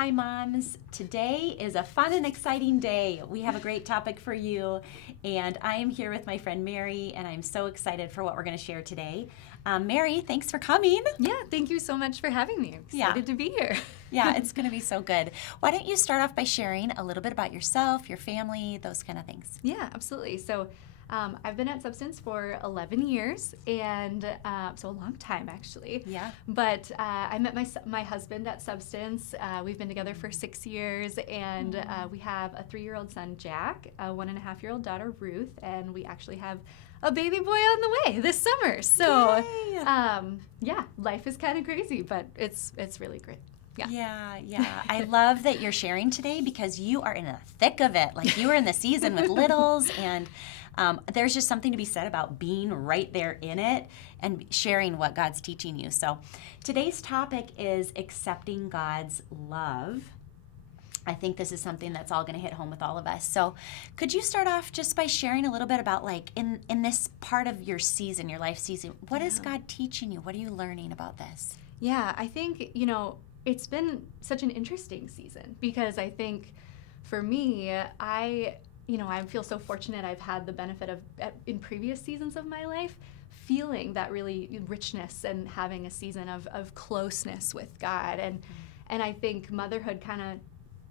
Hi, moms. Today is a fun and exciting day. We have a great topic for you, and I am here with my friend Mary, and I'm so excited for what we're going to share today. Mary, thanks for coming. Yeah, thank you so much for having me. I'm excited to be here. Yeah, it's going to be so good. Why don't you start off by sharing a little bit about yourself, your family, those kind of things? Yeah, absolutely. So I've been at Substance for 11 years, and so a long time, actually. Yeah. But I met my husband at Substance. We've been together for 6 years, and we have a 3-year-old son, Jack, a 1.5-year-old daughter, Ruth, and we actually have a baby boy on the way this summer. So, yeah, life is kind of crazy, but it's really great. Yeah. I love that you're sharing today because you are in the thick of it. Like, you are in the season with littles, and there's just something to be said about being right there in it and sharing what God's teaching you. So today's topic is accepting God's love. I think this is something that's all going to hit home with all of us. So could you start off just by sharing a little bit about, like, in this part of your season, your life season, what is God teaching you? What are you learning about this? Yeah, I think, it's been such an interesting season because I think for me, I feel so fortunate. I've had the benefit of, in previous seasons of my life, feeling that really richness and having a season of closeness with God. And I think motherhood kind of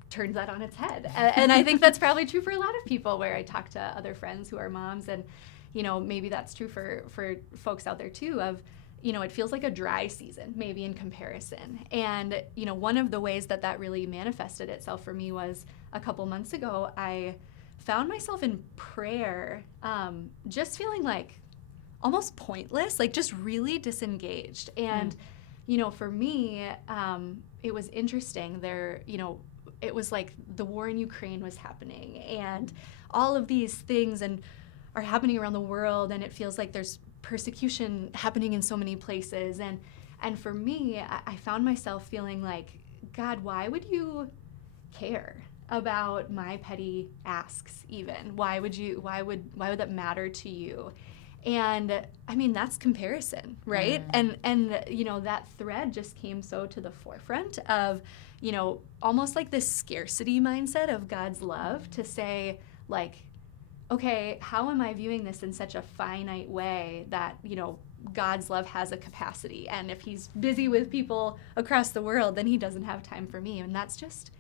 turns that on its head. And I think that's probably true for a lot of people, where I talk to other friends who are moms, and, maybe that's true for folks out there too, of, it feels like a dry season, maybe in comparison. And, one of the ways that really manifested itself for me was a couple months ago, I found myself in prayer, just feeling like almost pointless, like just really disengaged. And, for me, it was interesting. It was like the war in Ukraine was happening, and all of these things are happening around the world, and it feels like there's persecution happening in so many places. And for me, I found myself feeling like, God, why would you care about my petty asks even? Why would that matter to you? And I mean, that's comparison, right? And that thread just came so to the forefront of, almost like this scarcity mindset of God's love, to say, like, okay, how am I viewing this in such a finite way that, God's love has a capacity, and if he's busy with people across the world, then he doesn't have time for me. And that's just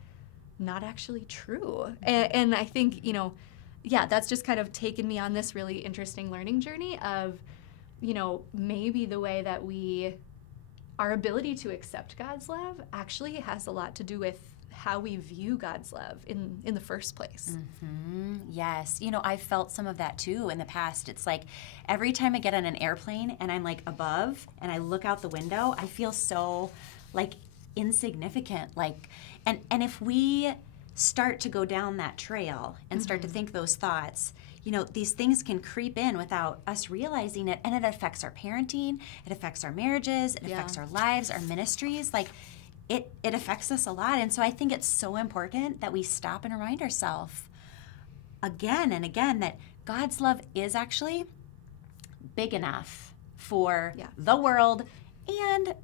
not actually true. And I think, that's just kind of taken me on this really interesting learning journey of, maybe the way that our ability to accept God's love actually has a lot to do with how we view God's love in the first place. Mm-hmm. Yes. I've felt some of that too in the past. It's like every time I get on an airplane and I'm like above and I look out the window, I feel so like insignificant. Like, and if we start to go down that trail and start to think those thoughts, these things can creep in without us realizing it, and it affects our parenting, it affects our marriages, it affects our lives, our ministries. Like, it affects us a lot. And so I think it's so important that we stop and remind ourselves again and again that God's love is actually big enough for the world and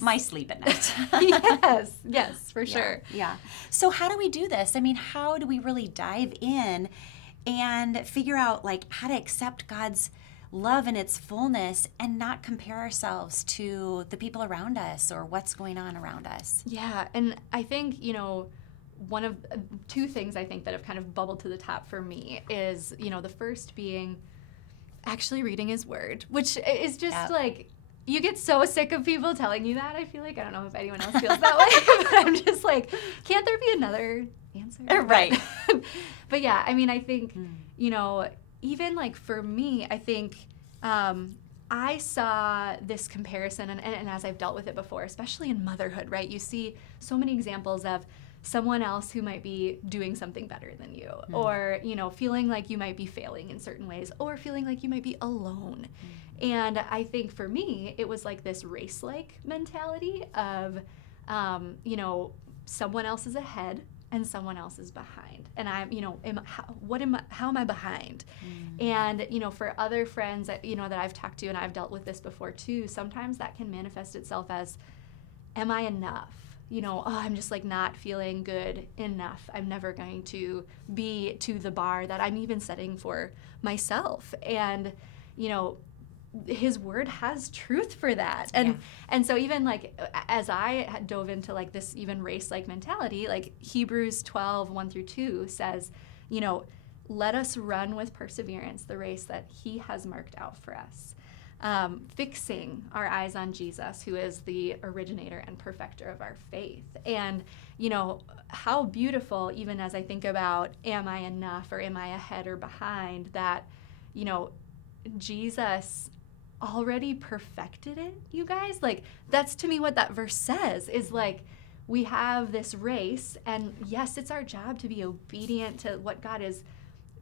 my sleep at night. yes, for sure. Yeah. So how do we do this? I mean, how do we really dive in and figure out, like, how to accept God's love in its fullness and not compare ourselves to the people around us or what's going on around us? Yeah, and I think, one of two things I think that have kind of bubbled to the top for me is, the first being actually reading his word, which is just like, you get so sick of people telling you that. I feel like, I don't know if anyone else feels that way, but I'm just like, can't there be another answer? Right. But yeah, I mean, I think, even like for me, I think I saw this comparison, and as I've dealt with it before, especially in motherhood, right? You see so many examples of someone else who might be doing something better than you, or, feeling like you might be failing in certain ways, or feeling like you might be alone. And I think for me, it was like this race-like mentality of, someone else is ahead and someone else is behind. And I'm, how am I behind? And, for other friends that, that I've talked to, and I've dealt with this before too, sometimes that can manifest itself as, am I enough? I'm just like not feeling good enough. I'm never going to be to the bar that I'm even setting for myself. And, his word has truth for that. And so even like as I dove into like this even race-like mentality, like Hebrews 12:1-2 says, let us run with perseverance the race that he has marked out for us. Fixing our eyes on Jesus, who is the originator and perfecter of our faith. And, how beautiful, even as I think about, am I enough or am I ahead or behind, that, Jesus already perfected it, you guys. Like, that's to me what that verse says, is like, we have this race, and yes, it's our job to be obedient to what God is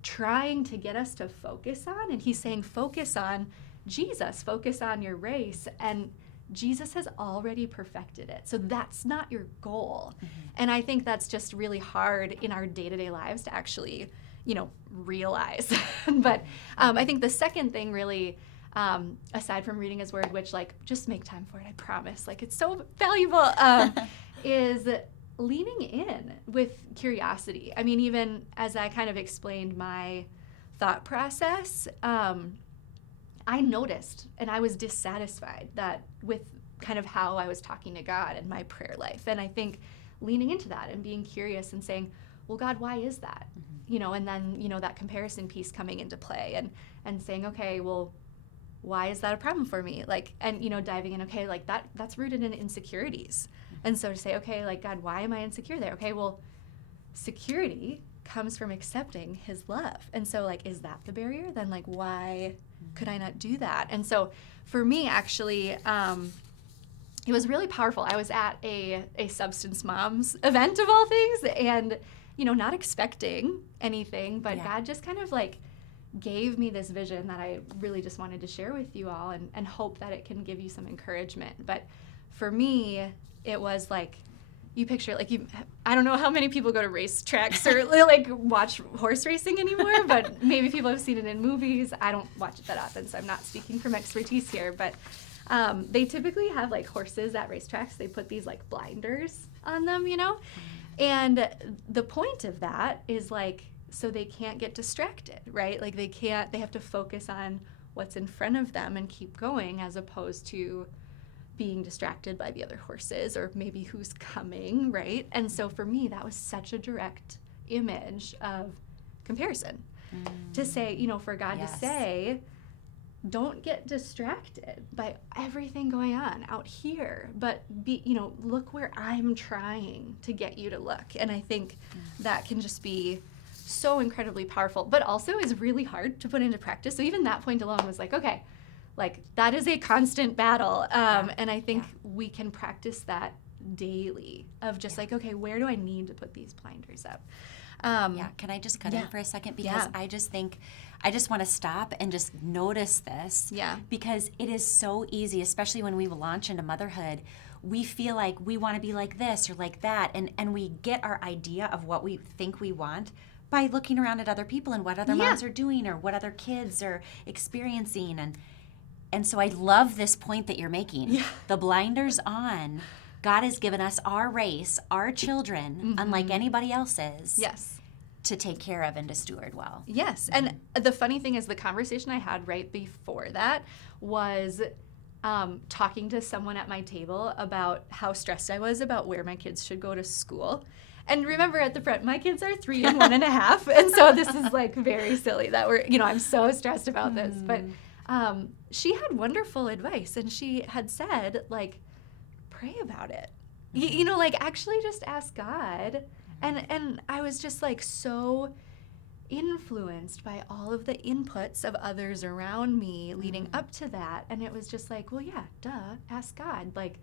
trying to get us to focus on. And he's saying, focus on Jesus, focus on your race, and Jesus has already perfected it. So that's not your goal. And I think that's just really hard in our day-to-day lives to actually, realize. But I think the second thing really, aside from reading his word, which like just make time for it, I promise, like it's so valuable, is leaning in with curiosity. I mean, even as I kind of explained my thought process, I noticed and I was dissatisfied that with kind of how I was talking to God in my prayer life. And I think leaning into that and being curious and saying, well, God, why is that? And then, that comparison piece coming into play and saying, okay, well, why is that a problem for me? Like, and, diving in, okay, like that's rooted in insecurities. And so to say, okay, like, God, why am I insecure there? Okay, well, security comes from accepting his love. And so like, is that the barrier? Then like, why could I not do that? And so for me, actually, it was really powerful. I was at a Substance Moms event of all things, and, not expecting anything, but God just kind of like gave me this vision that I really just wanted to share with you all, and hope that it can give you some encouragement. But for me, it was like, you picture, like, I don't know how many people go to racetracks or like watch horse racing anymore, but maybe people have seen it in movies. I don't watch it that often, so I'm not speaking from expertise here, but they typically have like horses at racetracks. They put these like blinders on them, and the point of that is like, so they can't get distracted, right? Like they have to focus on what's in front of them and keep going, as opposed to being distracted by the other horses or maybe who's coming, right? And so for me, that was such a direct image of comparison. To say, for God to say, don't get distracted by everything going on out here, but look where I'm trying to get you to look. And I think that can just be so incredibly powerful, but also is really hard to put into practice. So even that point alone was like, okay, like that is a constant battle. And I think we can practice that daily of just like, okay, where do I need to put these blinders up? Can I just cut in for a second? Because I just think, I just want to stop and just notice this. Because it is so easy, especially when we launch into motherhood, we feel like we want to be like this or like that. And we get our idea of what we think we want by looking around at other people and what other moms are doing or what other kids are experiencing. And so I love this point that you're making. The blinders on. God has given us our race, our children, unlike anybody else's, to take care of and to steward well. And the funny thing is, the conversation I had right before that was talking to someone at my table about how stressed I was about where my kids should go to school. And remember, at the front, my kids are 3 and 1.5, and so this is like very silly that I'm so stressed about this. But she had wonderful advice, and she had said, like, pray about it. Like actually just ask God. And I was just like so influenced by all of the inputs of others around me leading up to that. And it was just like, well, yeah, duh, ask God. Like,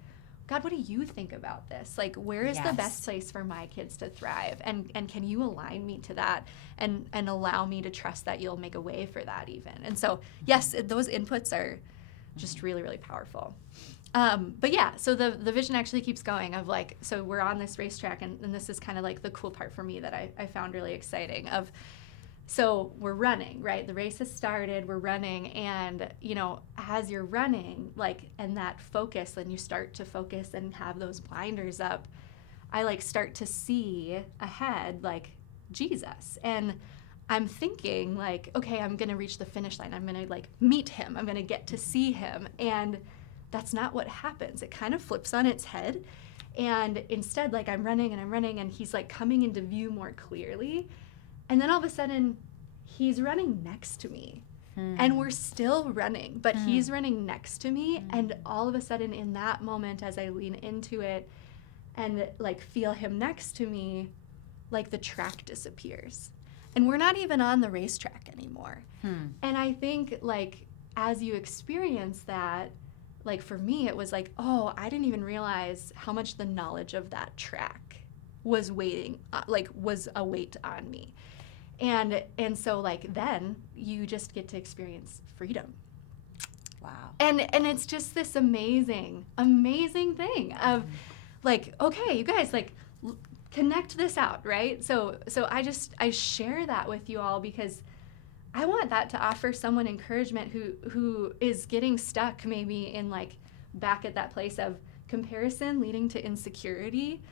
God, what do you think about this? Like, where is the best place for my kids to thrive? And can you align me to that and allow me to trust that you'll make a way for that even? And so, yes, those inputs are just really, really powerful. But yeah, so the vision actually keeps going of like, so we're on this racetrack, and this is kind of like the cool part for me that I found really exciting of, so we're running, right? The race has started, we're running, and, as you're running, like, and that focus, then you start to focus and have those blinders up, I like start to see ahead like Jesus. And I'm thinking like, okay, I'm going to reach the finish line. I'm going to like meet him. I'm going to get to see him. And that's not what happens. It kind of flips on its head. And instead, like I'm running and he's like coming into view more clearly. And then all of a sudden he's running next to me. And we're still running, but he's running next to me. And all of a sudden in that moment, as I lean into it and like feel him next to me, like the track disappears. And we're not even on the racetrack anymore. And I think like as you experience that, like for me, it was like, oh, I didn't even realize how much the knowledge of that track was was a weight on me. And so like then you just get to experience freedom. Wow. And it's just this amazing thing of like, okay, you guys like connect this out, right? So I share that with you all because I want that to offer someone encouragement who is getting stuck maybe in like back at that place of comparison leading to insecurity.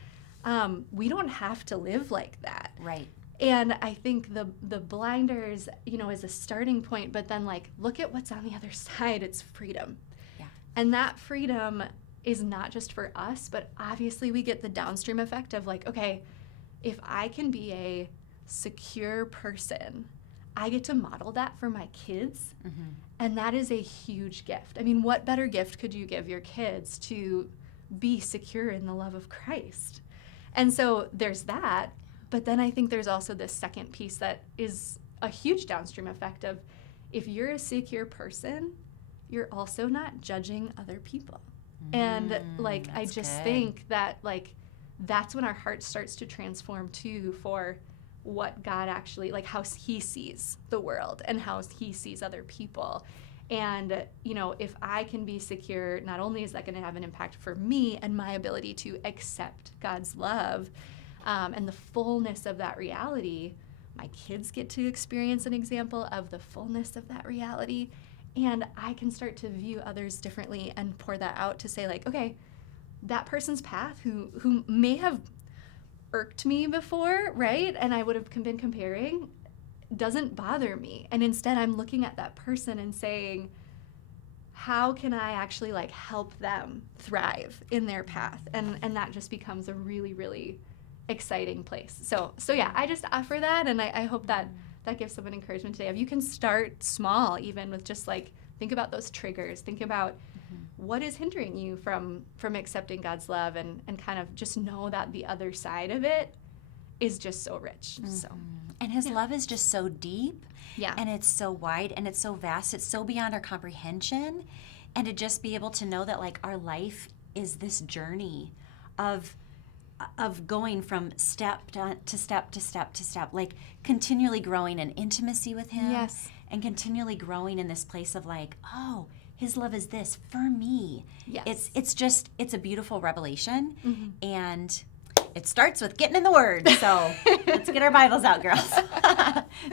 We don't have to live like that. Right. And I think the blinders, is a starting point, but then like look at what's on the other side. It's freedom. Yeah. And that freedom is not just for us, but obviously we get the downstream effect of like, okay, if I can be a secure person, I get to model that for my kids. And that is a huge gift. I mean, what better gift could you give your kids to be secure in the love of Christ? And so there's that. But then I think there's also this second piece that is a huge downstream effect of if you're a secure person, you're also not judging other people. And like I just good. think that like that's when our heart starts to transform too for what God actually, like how he sees the world and how he sees other people. And, if I can be secure, not only is that going to have an impact for me and my ability to accept God's love, and the fullness of that reality, my kids get to experience an example of the fullness of that reality. And I can start to view others differently and pour that out to say like, okay, that person's path who may have irked me before, right? And I would have been comparing, doesn't bother me. And instead I'm looking at that person and saying, how can I actually like help them thrive in their path? And that just becomes a really, really exciting place. So yeah, I just offer that, and I hope that gives someone encouragement today. If you can start small, even with just like think about those triggers, think about what is hindering you from accepting God's love, and kind of just know that the other side of it is just so rich. So and his love is just so deep, yeah, and it's so wide, and it's so vast, it's so beyond our comprehension. And to just be able to know that like our life is this journey of going from step to step to step to step, like continually growing in intimacy with him. Yes. And continually growing in this place of like, oh, his love is this for me. Yes. It's a beautiful revelation. And it starts with getting in the Word. So let's get our Bibles out, girls.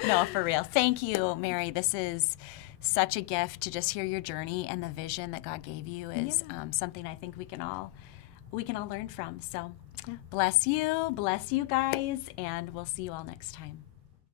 No, for real. Thank you, Mary. This is such a gift to just hear your journey, and the vision that God gave you is something I think we can all learn from. So bless you guys, and we'll see you all next time.